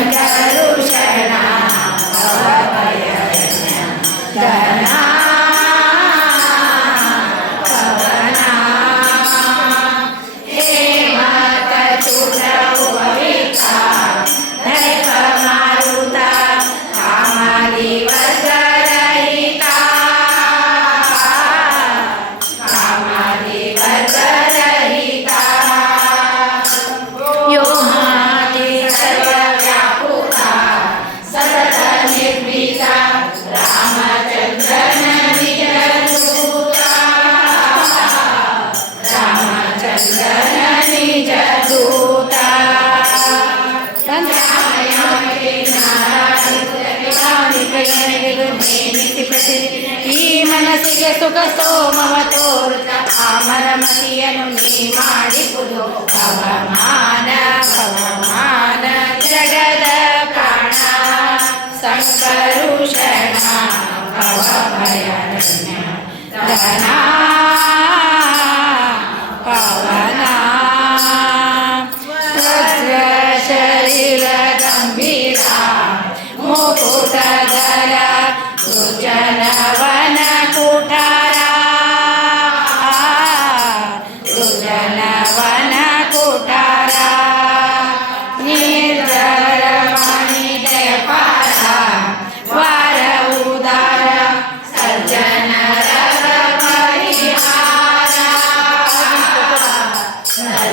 ficar ಈ ಮನಸ್ಸಿಗೆ ಸುಖ ಸೋಮವ ತೋರುತ್ತ ಅಮರಮತಿಯನ್ನು ನೀ ಮಾಡಿಬುದು ಪವಮಾನ ಪವಮಾನ ಜಗದ ಪ್ರಾಣ ಸಂಕರುಷಣ ಪವಭಯರಣ್ಯ ಧನ ಪವನ ವಜ್ರ ಶರೀರ ಗಂಭೀರ ಮುಕುಟಧರ